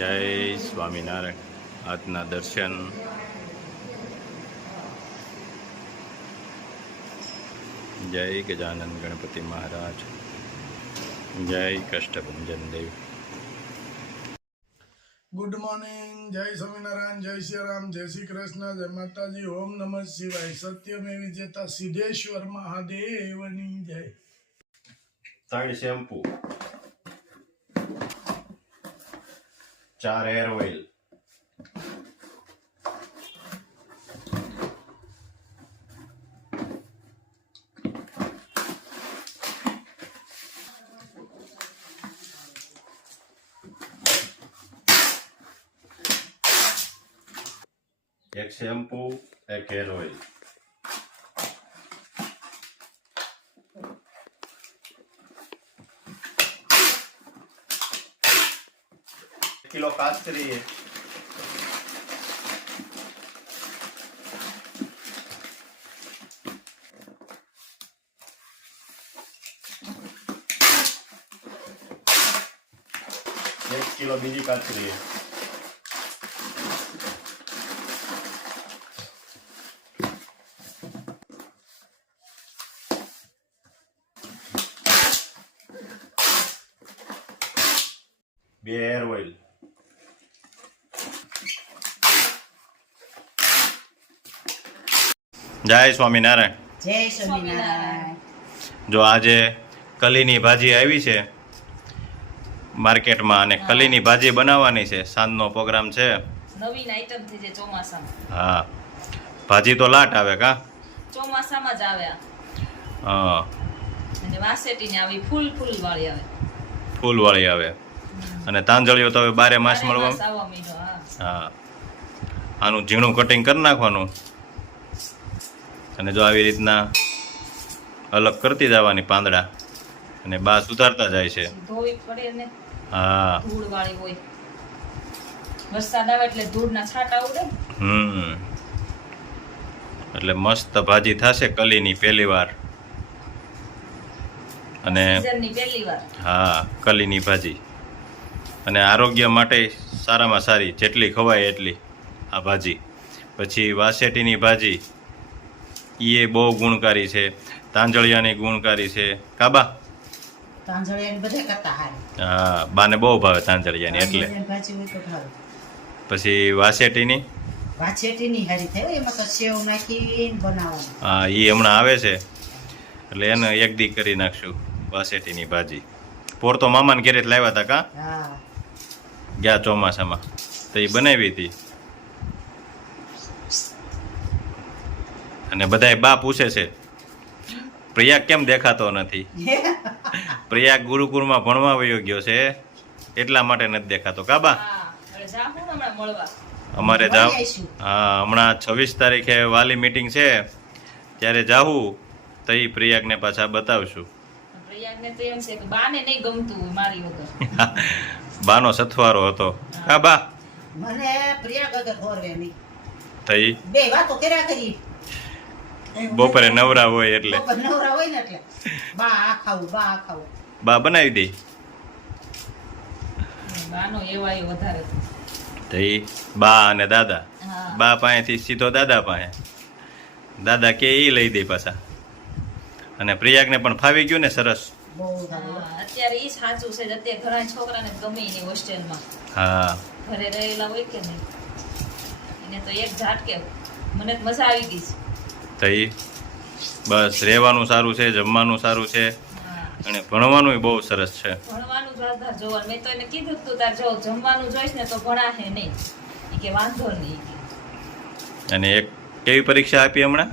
જય સ્વામિનારાયણ. આજના દર્શન જય ગજાનંદ ગણપતિ મહારાજ, જય કષ્ટભંજન દેવ. Good morning. જય સ્વામિનારાયણ, જય શ્રી રામ, જય શ્રી કૃષ્ણ, જય માતાજી, ઓમ નમઃ શિવાય. સત્યમેવ વિજેતા સિદ્ધેશ્વર મહાદેવની જય. 3 shampoo, 4 hair oil, 1 shampoo, 1 hair oil. Kilo કાસ્તરી, 1 કિલો બીજી કાસ્તરી, 2 હેર ઓઇલ. જય સ્વામિનારાયણ. જય સ્વામિનારાયણ. જો આજે કલીની ભાજી આવી છે માર્કેટમાં અને કલીની ભાજી બનાવવાની છે. સાંજનો પ્રોગ્રામ છે. નવીન આઈટમ થઈ છે ચોમાસામાં. હા, ભાજી તો લાટ આવે કા ચોમાસામાં જ આવે. હા, અને વાસેટીને આવી ફૂલ વાળી આવે. ફૂલ વાળી આવે. અને તાંજળીઓ તો હવે 12 માસ મળવા. હા, આનું ઝીણું કટિંગ કરી નાખવાનું અને જો આવી રીતના અલગ કરતી જવાની પાંદડા, અને બા સુધારતા જાય છે. ધોવી પડે ને. હા, ધૂળ વાળી હોય. વરસાદ આવે એટલે ધૂળના છાંટા ઉડે. એટલે મસ્ત ભાજી થશે કલીની પહેલી વાર. અને સીઝનની પહેલી વાર. હા, કલીની ભાજી. અને આરોગ્ય માટે સારામાં સારી, જેટલી ખવાય એટલી આ ભાજી. પછી વાસેટીની ભાજી, એ બહુ ગુણકારી છે. તાંજળિયાની ગુણકારી છે. કાબા તાંજળિયાની બધે કરતા હારી. હા, બાને બહુ ભાવે તાંજળિયાની એટલે. ભાજી હોય તો ભાવે. પછી વાસેટીની, વાછેટીની હારી થાય. એમાં તો સેવ નાખીને બનાવવાનું. હા, એ હમણાં આવે છે એટલે એને એક દી કરી નાખશું વાસેટીની ભાજી. પોર તો મામાને ઘેરે જ લાવ્યા હતા કા હા, ગયા ચોમાસામાં, તો એ બનાવી હતી. અને બધાય બા પૂછે છે પ્રયાગ કેમ દેખાતો નથી. પ્રયાગ ગુરુકુળમાં ભણવા વયો ગયો છે એટલા માટે નથી દેખાતો. કાબા અમારે જાવ. હા, હમણાં 26 તારીખે વાલી મીટિંગ છે, ત્યારે જાવું તો એ પ્રયાગને પાછા બતાવશું. બાનો સથવારો હતો કાબા. મને પ્રયાગ વગર હોરવે નહીં. થઈ બે વાતો કર્યા કરી. બપોરે નવરા હોય એટલે નવરા હોય ને એટલે બા આ ખાવું. બા બનાવી દે. બાનો એવાય વધારે. થઈ બા અને દાદા. બા પાસેથી સીધો દાદા પાસે. દાદા કે એ લઈ દે પાછા. અને પ્રયાગને પણ ફાવી ગયું ને સરસ. અત્યારે ઈ સાચું છે. અત્યારે ઘણા છોકરાને ગમે એની હોસ્ટેલમાં. હા, ઘરે રહેલા હોય કે નહીં, એને તો એક ઝાટકે મને તો મજા આવી ગઈ છે. થઈ બસ રહેવાનું સારું છે, જમવાનું સારું છે, અને ભણવાનું બહુ સરસ છે. ભણવાનું જ આધાર જોવાનું. મેં તો એને કીધું તું તાર જો જમવાનું જોઈશ ને તો ભણાશે નહીં. ઈ કે વાંધો નહીં. અને એક કેવી પરીક્ષા આપી હમણાં?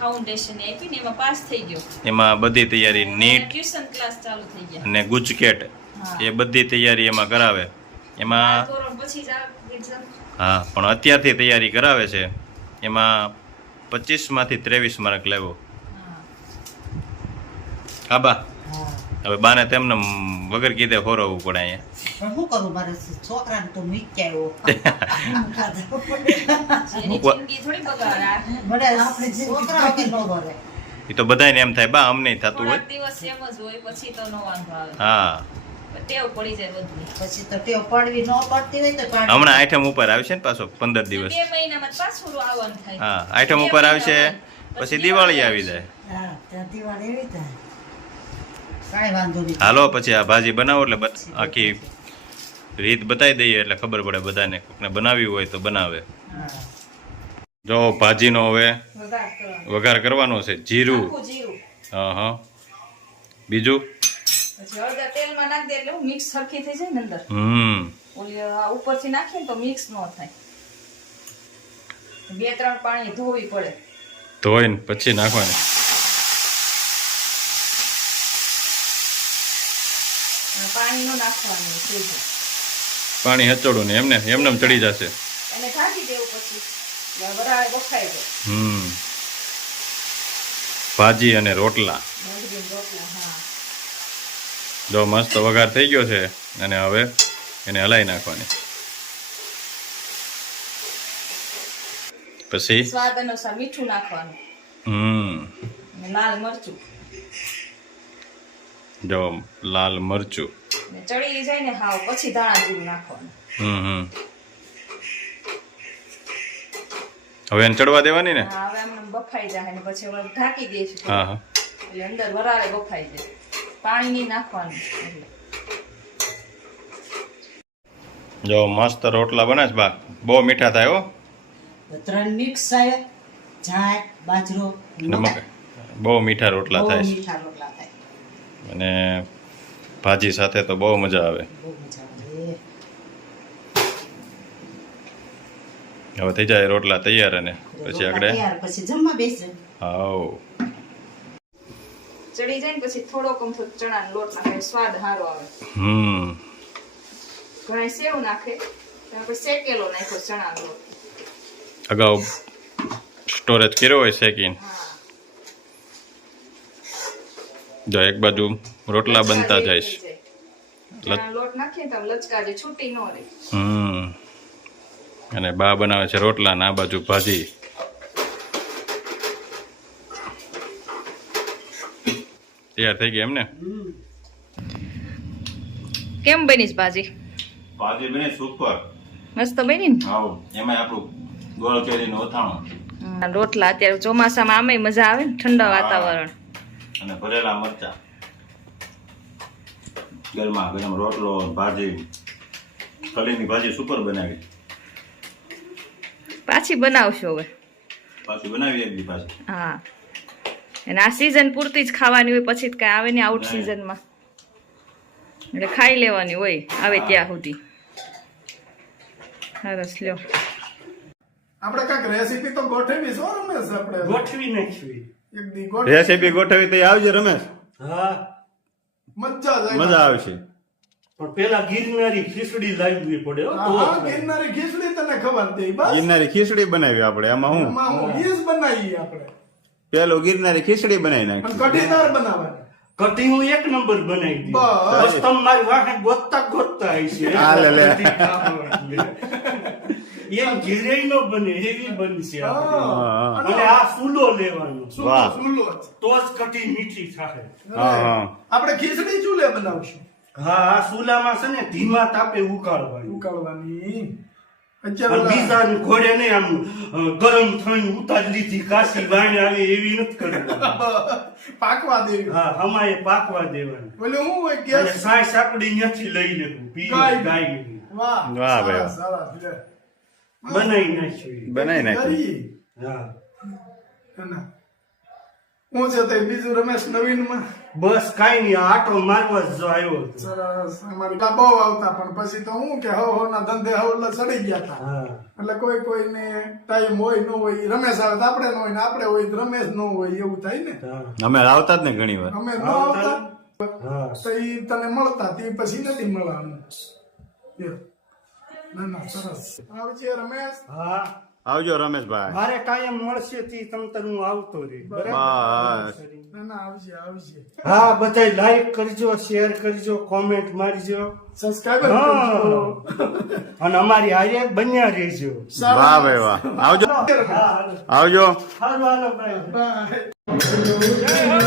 ફાઉન્ડેશન આપી ને એમાં પાસ થઈ ગયો. એમાં બધી તૈયારી નીટ ટ્યુશન ક્લાસ ચાલુ થઈ ગયા અને ગુજકેટ એ બધી તૈયારી એમાં કરાવે. એમાં ધોરણ પછી જ એક્ઝામ. હા, પણ અત્યારથી તૈયારી કરાવે છે. એમાં 25 માંથી 23 માર્ક લેવો. કાબા હવે બાને તેમને વગર કીધે હોરવવું પડે અહીંયા. પણ શું કરું, મારે છોકરાને તો મૂક્યા આવ્યો. એ તો બધાને એમ થાય બા અમને થતું હોય. દિવસ એમ જ હોય, પછી તો નો વાંધો આવે. હા, ટેવ પડી જાય બધું. પછી તો ટેવ પડવી ન પડતી હોય તો પાડી. હમણાં આઈટમ ઉપર આવશે ને પાછો 15 દિવસ. 2 મહિનામાં પાછું આવવાનું થાય. હા આઈટમ ઉપર આવશે પછી દિવાળી આવી જાય. હા ત્યાં દિવાળી એવી થાય. કાંઈ વાંધો નહીં. હાલો પછી આ ભાજી બનાવો એટલે આખી રીત બતાવી દઈએ એટલે ખબર પડે બધાને. કોકને બનાવવી હોય તો બનાવે. હા. જો ભાજીનો હવે વઘાર કરવાનો. વઘાર કરવાનો છે. જીરું, આખું જીરું. હા બીજું પછી હળદર તેલમાં નાખી દે એટલે મિક્સ સરખી થઈ જાય ને અંદર. ઓલી આ ઉપરથી નાખીએ ને તો મિક્સ ન થાય. 2-3 પાણી ધોવી પડે. ધોઈને પછી નાખવાની. અને પાણી નો નાખવાનું છે. પાણી હચોડું ને એમને એમને ચડી જશે. અને ઢાંકી દેવું પછી વરાળે બફાઈ જાય. ભાજી અને રોટલા. બાજરીના રોટલા. હા જો મસ્ત વઘાર થઈ ગયો છે અને હવે એને હલાવી નાખવાની. પછી સ્વાદ અનુસાર મીઠું નાખવાનું અને લાલ મરચું. જો લાલ મરચું. ને ચડી જાય ને હાવ પછી ધાણા જીરું નાખવાનું. હવે એને ચડવા દેવાની ને. હા હવે આમને બફાઈ જાય ને પછી હવે ઢાંકી દઈશું. હા એટલે અંદર વરાળે બફાઈ જાય. પાણી નહીં નાખવાનું. એટલે જો મસ્ત રોટલા બને છે બા. બહુ મીઠા થાય હો. 3 મિક્સ આવે. ઝાડ, બાજરો, નમક. બહુ મીઠા રોટલા બહુ થાય છે મીઠા રોટલા થાય. અને ભાજી સાથે તો બહુ મજા આવે. બહુ મજા આવે. હવે થઈ જાય રોટલા તૈયાર અને પછી આગળ પછી જમવા બેસે. હાઉ ચડી જાય ને પછી થોડોક અમથો ચણાનો લોટ નાખે સ્વાદ સારો આવે. ઘણા સેવ નાખે તો આપણે શેકેલો નાખ્યો ચણાનો લોટ. અગાઉ સ્ટોરેજ કર્યો હોય શેકીને. હા જો એક બાજુ રોટલા બનતા જાય છે. ચણાનો લોટ નાખીએ તો આમ લચકાજી છૂટી ન રહે. અને બા બનાવે છે રોટલા ને આ બાજુ ભાજી. તૈયાર થઈ ગઈ એમને. કેમ બની ભાજી? ભાજી બને સુપર. મસ્ત બની ને. આવ એમાં આપણું ગોળ કેરીનું અથાણું રોટલા અત્યારે ચોમાસામાં આમેય મજા આવે ને ઠંડા વાતાવરણ. અને ભરેલા મરચા. ગરમા ગરમ રોટલો ભાજી. કઢીની ભાજી સુપર બનાવી. પાછી બનાવશો હવે. પાછી બનાવી એક દી પાછી. હા અને આ સીઝન પૂરતી જ ખાવાની હોય પછી કઈ આવે ને આઉટ સીઝનમાં એટલે ખાઈ લેવાની હોય આવે ત્યાં સુધી. સરસ લ્યો. આપણે કાંઈક રેસીપી તો ગોઠવી છો રમેશ. આપણે ગોઠવી નાખવી. એક દી ગોઠવી રેસીપી ગોઠવી તો આવજો રમેશ. હા મજા જાય. મજા આવશે. પણ પેલા ગિરનારી ખીચડી લાવવી પડે હો, તો હા થાય. ગિરનારી ખીચડી તને ખબર દે બસ. ગિરનારી ખીચડી બનાવી આપણે. એમાં હું એમાં હું ઈજ બનાવીએ આપણે. પેલું ગિરનારી ખીચડી બનાવી પણ નાખી. કઢીદાર બનાવવાની. કઢી હું એક નંબર બનાવી દી. બસ. બસ તમે મારી વાહે ગોતતા ગોતતા હશે. હા, લે, લે. એમ ઘેરે નો બને એવી બનશે આપણી. હા. અને આ ફૂલો લેવાનો વાહ. ચૂલો જ. તો જ કઢી મીઠી થાય. હા. આપણે ખીચડી ચૂલે બનાવશું. હા આ ચૂલામાં છે ને ધીમા તાપે ઉકાળવાની. ઉકાળવાની. અને અત્યારે બીજા ઘોડે ને આમ ગરમ થઈને ઉતારી લીધી કાશી વાણ આવે એવી નથી કરવાની. પાકવા દેવી. હા અમારે પાકવા દેવાની. બોલે હું હોય અને ગેસ. સાય સાપડી ત્યાંથી લઈ લેવું ગાય. ગાય વાહ વાહ ભાઈ. સરસ, સરસ. લે. બનાવી નાખ્યું. બનાવી નાખી. કરી. હા ના. હું છે તે બીજું રમેશ નવીનમાં બસ કાઈ નહીં આ આટો મારવા જ જો આવ્યો હતો. સરસ. અમારી બા બહુ આવતા પણ પછી તો હું કે હવ ના ધંધે હવ એટલે ચડી ગયા હતા. હા એટલે કોઈ કોઈને ટાઈમ હોય ન હોય. રમેશ આવે તો આપણે ન હોય ને આપણે હોય તો રમેશ ન હોય એવું થાય ને. હા અમે આવતા જ ને ઘણી વાર. અમે ન આવતા હા તો ઈ તને મળતા તે પછી નથી મળવાનું. લ્યો. ના ના સરસ. આવજે રમેશ. હા આવજો રમેશભાઈ. મારે કાયમ મળશે તી તમ તને હું આવતો રહી. બસ. ના ના આવજે આવજે. હા બધાય લાઈક કરજો શેર કરજો કોમેન્ટ મારજો. સબસ્ક્રાઇબર હા કરજો. અને અમારી હારે બન્યા રહેજો. વાહ ભાઈ વાહ. આવજો હા આવજો. હાલો હાલો ભાઈ. બાય. જય હો.